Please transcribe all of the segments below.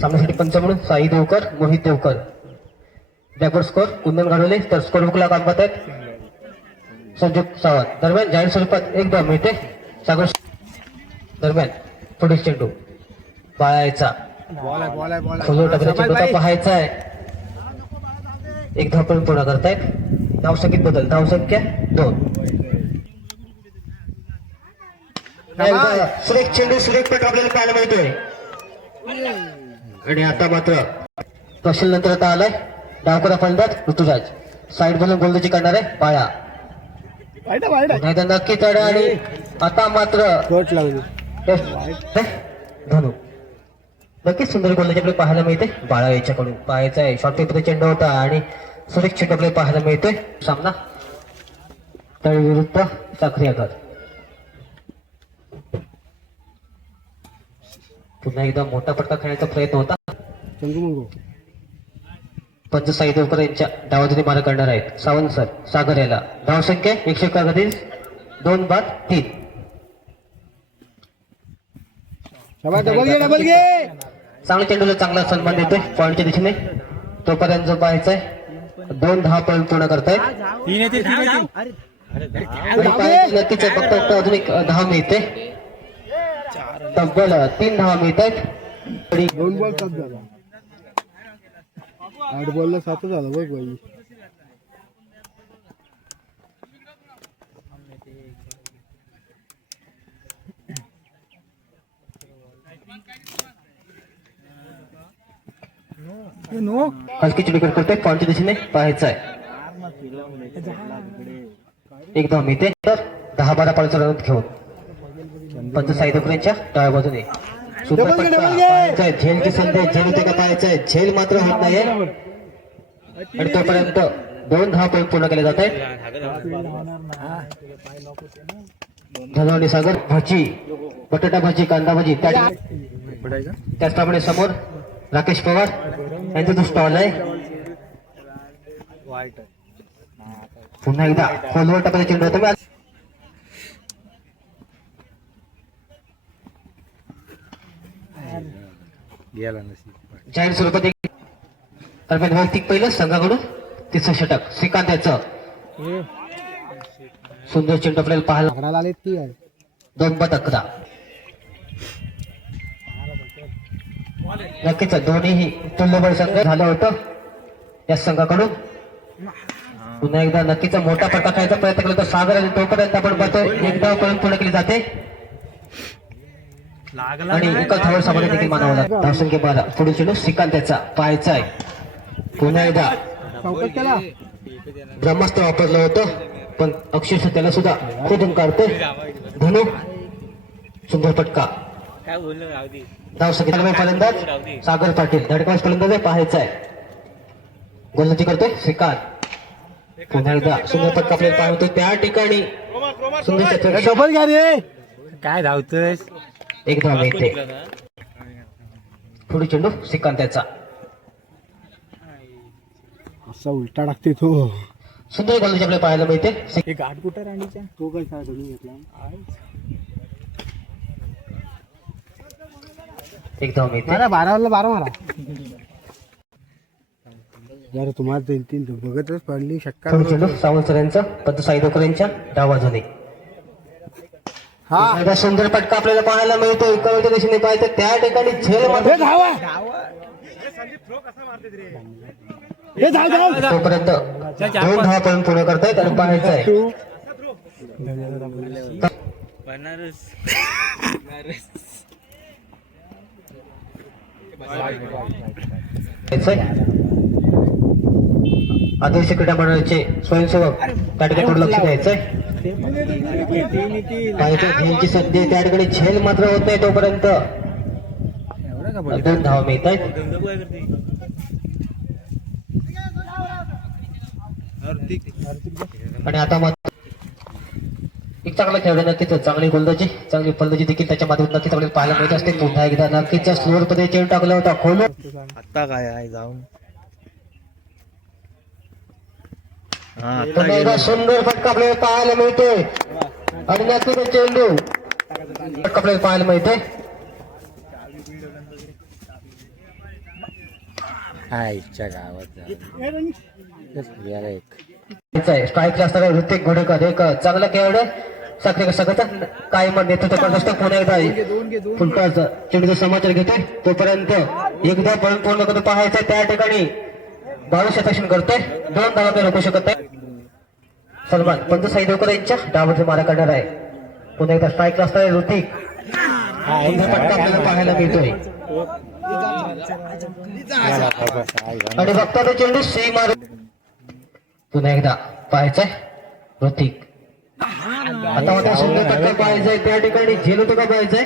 सामन्यासाठी पंच म्हणून साई देवकर मोहित देवकर. बॅकवर्ड स्कोर कुंदन घडवले तर स्कोर बुकला काम पाहत आहेत. संजोग सावंत. दरम्यान जाहीर स्वरूपात एक धाव मिळते सागर दरम्यान पुढील चेंडू. चेंडूचा पाहायचा आहे. एक धाव पण पूर्ण करतायत. धाव संख्येत बदल. धाव संख्या दोन एकदा सुरेख चेंडू सुरेख पट आपल्याला पाहायला मिळतोय. आणि आता मात्र तहसील नंतर आता आलाय. डावकरा फलंदाज ऋतुराज. साईड बोलून गोलंदाजी करणार आहे पाया नक्की चढ आणि आता मात्र धनु. नक्कीच सुंदर गोलंदाजी आपल्याला पाहायला मिळते बाळा याच्याकडून. पाहायचा आहे. शॉर्ट पेपर चेंडू होता आणि सुरेख चेंडू आपल्याला पाहायला मिळतोय. सामना. तळी विरुद्ध साखरी आघात. पुन्हा एकदा मोठा पटका खेळण्याचा प्रयत्न होता. पंच साई देवकर यांच्या डावाजनी मारा करणार आहेत. सावंत सर सागर याला. धाव संख्या एकशे एकामध्ये दोन बाद तीन. चांगल्या चेंडूला चांगला सन्मान देतोय पॉईंटच्या दिशेने. तोपर्यंत जो पाहायचा आहे दोन दहा पॉईंट पूर्ण करतायत नक्कीच फक्त अजून एक दहा मिळते तब्बल तीन दहा मिळत आहेत आणि दोन बॉल सात झाला. आठ बॉलला सातच झाला बघ बाई. नो. हलकी चिडीकर करतोय पॉईंटच्या दिशेने पाहायचं आहे. एक धाव मिळते तर दहा बारा पॉईंटचा रन घेऊन. पंच डाव्या बाजूने झेलची संधी. झेल होते का पाहायचं आहे झेल मात्र होत नाहीये. आणि तोपर्यंत दोन दहा पॉईंट पूर्ण केले जात आहेत. धनवणी सागर भाजी बटाटा भाजी कांदा भाजी त्याचप्रमाणे समोर राकेश पवार यांचा जो स्टॉल आहे. पुन्हा एकदा खोलवर टाकायचा चेंडू होता. गेला नशीब जाहीर स्वरूपात एक दरम्यान वैयक्तिक पहिलं संघाकडून तिसरं षटक श्रीकांत याचं. सुंदर चेंडू आपल्याला पाहायला पकडायला आलेत ती आहे दोन बाद अकरा. नक्कीच दोन्हीही तुल्यबळ संघ झालं होतं. या संघाकडून पुन्हा एकदा नक्कीच मोठा फटका खायचा प्रयत्न केला तर सागर आणि तोपर्यंत आपण पाहतो एकदा करून पूर्ण केली जाते. आणि एका धावर सामने देखील मानावं लागतं धावसंख्या बारा पुढे चेंडू श्रीकांत याचा. पाहायचा आहे. पुन्हा एकदा. ब्रह्मास्त्र वापरलं होतं पण अक्षरशः त्याला सुद्धा खोदून काढतोय. धनु सुंदर पटका काय बोललो राहू दे धाव संख्या फलंदाज सागर पाटील धडकास फलंदाज आहे, पाहायचा आहे. गोलंदाजी करतोय श्रीकांत. पुन्हा एकदा सुंदर पटका आपल्याला पाहतोय त्या ठिकाणी सुंदर क्षेत्ररक्षक. डबल घ्या रे. काय धावतोय एक धाव मिळते पुढे चेंडू श्रीकांत याचा. असा उलटा टाकते तो. सुंदर गोलंदाजी आपल्याला पाहायला मिळते. एक आठ कुठं राणीच्या? तो काय काय धरून घेतला एक धाव मिळते. मारा बाराला बारा मारा. यार तुम्हाला तीन तीन बघतच पडली शक्का चेंडू सावंत सर यांचा पंत साईदोकर यांच्या डाव बाजूने हा. सुंदर पटका आपल्याला पाहायला मिळतो एका दिशेने पाहायचं त्या ठिकाणी झेल हे धावा. हे धाव धाव. तोपर्यंत दोन धावा पण पूर्ण करतायत आणि पाहायचं आहे. बनारस. आदर्श क्रीडा मंडळाचे स्वयंसेवक त्या ठिकाणी थोडं लक्ष द्यायचंय सध्या संधी त्या ठिकाणी झेल मात्र होत नाही तोपर्यंत. दोन धाव मिळत आहेत. आणि आता मात्र एक चांगला खेळाडू नक्कीच चांगली गोलंदाजी चांगली फलंदाजी देखील त्याच्या माध्यमातून नक्कीच आपल्याला पाहायला मिळत असते. पुन्हा एकदा नक्कीच स्लोअरमध्ये चेंडू टाकला होता खोलून आता काय आहे जाऊन. पुन्हा एकदा सुंदर फटका आपल्याला पाहायला मिळते आणि नक्की चेंडू फटका आपल्याला पाहायला मिळते आईच्या गावात स्ट्राईक जास्त ऋतिक घोडेकर एक चांगला खेळाडू सगळं सगळं काय मग नेतृत्व करत असतो पुन्हा एकदा पुन्हा चेंडूचा समाचार घेते तोपर्यंत एकदा पण पूर्ण करून पाहायचं त्या ठिकाणी बावीस शतक्षण करतोय. दोन धावा रोखू शकत आहे सलमान पंत साईदेवकर यांच्या डावाचे मारा करणार आहे. पुन्हा एकदा स्ट्राईक असताना ऋतिक. पटका आपल्याला पाहायला मिळतोय. आणि बघता तो चेंडू सी मार पुन्हा एकदा पाहायचंय ऋतिक. आता मला सुंदर टक्का पाहायचंय. त्या ठिकाणी झेल होतं का पाहायचंय?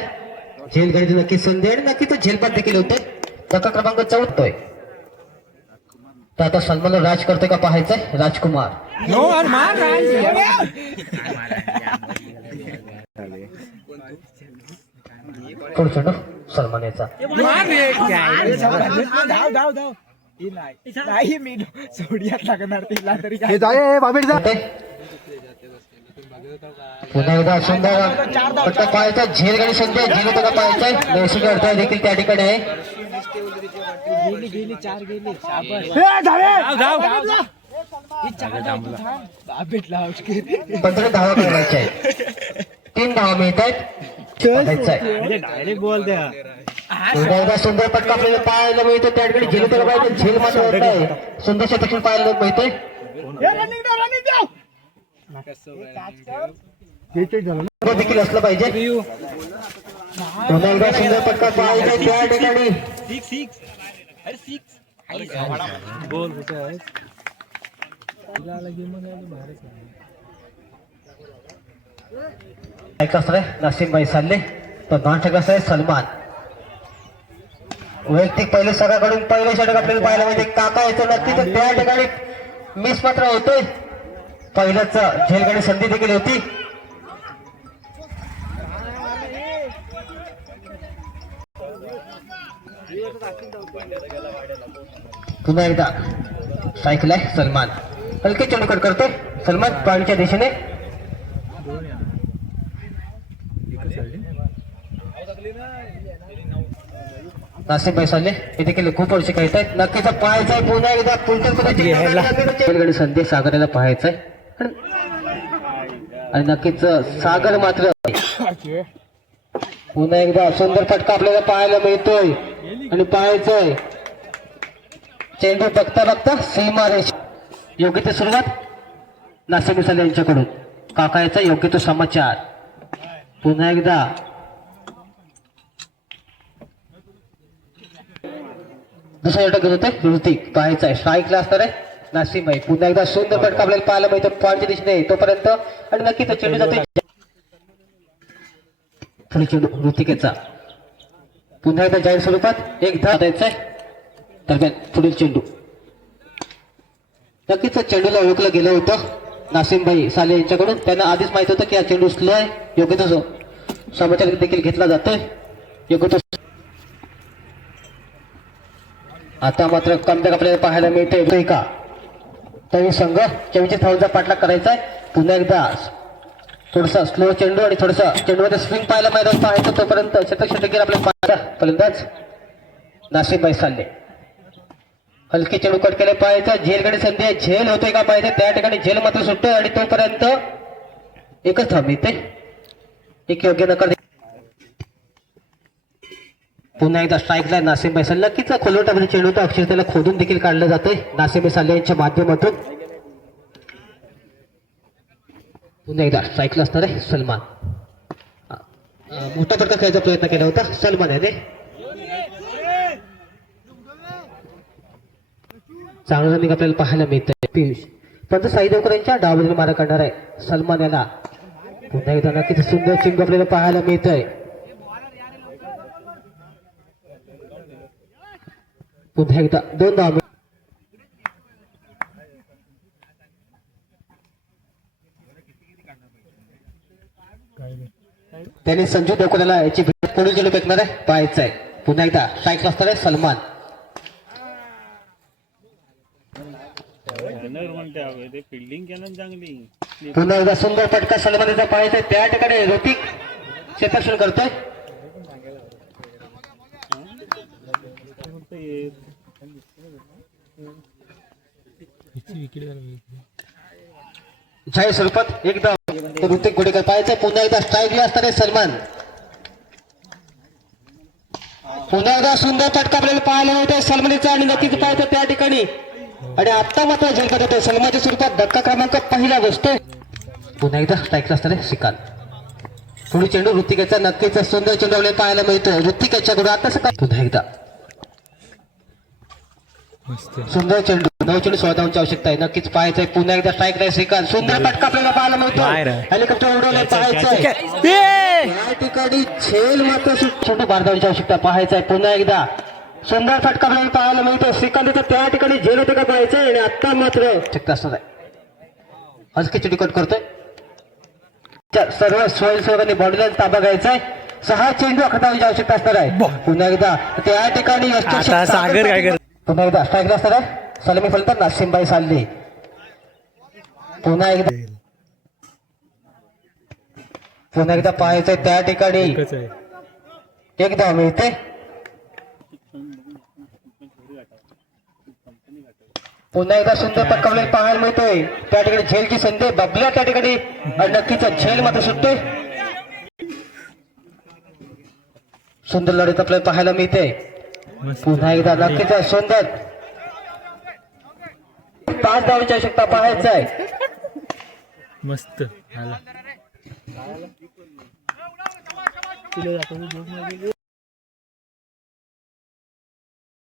झेल गणित नक्की संधी आणि नक्की तो झेलपात देखील होतोय. धक्का क्रमांक चौथतोय तर आता सलमान राज करतोय का पाहायचंय? राजकुमार. थोडं चेंडू सलमान याचा नाही मी सोडियात लागणार तिला तरी हे जाय जा. पुन्हा एकदा सुंदर पट्टा पाहायचा झेल गाडी संधी. झेल होतं का पाहायचंय नैसर्गिक अडथळा देखील त्या ठिकाणी आहे. गेली गेली चार गेली भेटला पंधरा धावा करायच्या आहेत तीन धावा मिळत आहेत डायरेक्ट बोल द्या. सुंदर पट्टा आपल्याला पाहायला मिळतो. त्या ठिकाणी झेल का पाहायचं झेल मात्र होत आहे. सुंदर शतक्षण पाहायला मिळतंय. झालं तो देखील असलं पाहिजे. सुंदर त्या ठिकाणी. बोल नसीमबाई साल्ले. तर नाटक असणार आहे सलमान. वैयक्तिक पहिले सगळ्याकडून पहिले षटक आपल्याला पाहायला म्हणजे काका येतो नक्की तर त्या ठिकाणी मिस मात्र होतोय. पहिल्याच झेलगाडी संधी देखील होती. पुन्हा एकदा सायकल आहे सलमान हलके चेंडूकट करतो सलमान पॉईंटच्या दिशेने. नाशिक पैसाले हे देखील खूप वर्ष खेळत आहेत नक्कीच पाहायचं आहे. पुन्हा एकदा पुढच्या संदेश सागराला पाहायचंय. आणि नक्कीच सागर मात्र पुन्हा एकदा सुंदर फटका आपल्याला पाहायला मिळतोय आणि पाहायचंय. चेंडू बघता बघता सीमा रेष. योग्य ते सुरुवात नाशिक मिसाल यांच्याकडून. काकायचा योग्य तो समाचार. पुन्हा एकदा. दुसरा षटक घेत होते ऋतिक. पाहायचा आहे स्ट्राईकला असणार आहे. नासिमबाई पुन्हा एकदा सुंदर फटका आपल्याला पाहायला मिळतो. पॉईंटच्या दिशेने तोपर्यंत आणि नक्की तो चेंडू जातोय. पुढे चेंडू ऋतिकेचा. पुन्हा एकदा जाहीर स्वरूपात एक धाव द्यायचा आहे. दरम्यान पुढील चेंडू. नक्कीच चेंडूला ओळखलं गेलं होतं. नासिमभाई साले यांच्याकडून. त्यांना आधीच माहीत होतं की हा चेंडू स्लो आहे. योग्य तो समाचार देखील घेतला जातोय. योग्य तो आता मात्र कमबॅक आपल्याला पाहायला मिळते का तरी संघ चेंडूच्या धावांचा पाठलाग करायचा आहे पुन्हा एकदा थोडसा स्लो चेंडू आणि थोडंसं चेंडूमध्ये स्विंग पाहायला मैदान पाहायचं तोपर्यंत शतक षटकीर आपल्याला पाहायला फलंदाज नाशिक चालले हलके चेंडू कट केले पाहायचं. झेलकडे संधी आहे. झेल होतोय का पाहिजे त्या ठिकाणी झेल मात्र सुटतोय आणि तोपर्यंत एकच धाव मिळते. एक योग्य नकार पुन्हा एकदा स्ट्राईकला नासिम बैसल. नक्कीच खोलवटामध्ये चेंडू तो अक्षर त्याला खोदून देखील काढलं जातंय. नासिम बैसाल यांच्या माध्यमातून. पुन्हा एकदा स्ट्राईकला असणार आहे सलमान. मोठा फटका खेळायचा प्रयत्न केला होता सलमान याने. चांगलं रनिंग आपल्याला पाहायला मिळतंय. पियुष. तर साई देवकर यांच्या डावबद्दल मारा करणार आहे सलमान याला. पुन्हा एकदा नक्कीच सुंदर चिंग आपल्याला पाहायला मिळतंय. पुन्हा एकदा दोन धाव त्याने संजू देवकराला याची भेट पुढील चेंडू फेकणार आहे पाहायचं आहे. पुन्हा एकदा स्ट्राईक असणार आहे सलमान. पुन्हा एकदा सुंदर फटका सलमानीचा पाहायचा आहे. त्या ठिकाणी ऋतिक क्षेत्रक्षण करतोय. फक्त स्वरूपात एकदा ऋतिक गोडेकर पाहायचं. पुन्हा एकदा स्ट्राईकला असताना सलमान. पुन्हा एकदा सुंदर फटका आपल्याला पाहायला मिळतोय. सलमानीचा आणि नक्कीच पाहायचं त्या ठिकाणी. आणि आता मात्र जिंकत होते सलमानच्या स्वरूपात धक्का क्रमांक पहिला बसतोय. पुन्हा एकदा स्ट्राईकला असताना शिकाल. पुढे चेंडू ऋतिकेचा नक्कीच सुंदर चेंडू आपल्याला पाहायला मिळतोय. ऋतिकेच्याकडून आता सकाळ. पुन्हा एकदा. सुंदर चेंडू नऊ चेंडू सोळा धावांची आवश्यकता आहे. नक्कीच पाहायचंय. पुन्हा एकदा स्ट्राईक राहील श्रीकांत. सुंदर फटका आपल्याला पाहायला मिळतो हेलिकॉप्टर उडवलंय पाहायचंय. या ठिकाणी झेल मात्र बारा धावांची आवश्यकता पाहायचंय पुन्हा एकदा. सुंदर फटका आपल्याला पाहायला मिळतो श्रीकांतचं त्या ठिकाणी झेल होते का पाहायचंय? आणि आता मात्र चेक असणार आहे हलकी चेंडू कट करतोय? सर्व स्वयंसेवकांनी बॉडीला ताबा घ्यायचा आहे सहा चेंडू धावांची आवश्यकता असणार आहे. पुन्हा एकदा त्या ठिकाणी आता सागर काय करत? पुन्हा एकदा असणार आहे सलामी फलंदाज नासिमबाई साल्ले. पुन्हा एकदा. पुन्हा एकदा पाहायचंय त्या ठिकाणी. एक धाव मिळते पुन्हा एकदा सुंदर पटकावले पाहायला मिळतोय. त्या ठिकाणी झेलची संधी बबल्या त्या ठिकाणी. नक्कीच झेल मात्र सुटतोय. सुंदर लढत आपल्याला पाहायला मिळते पुन्हा एकदा नक्कीच सुंदर. पाच धावांची आवश्यकता पाहायचं आहे. मस्त. आला.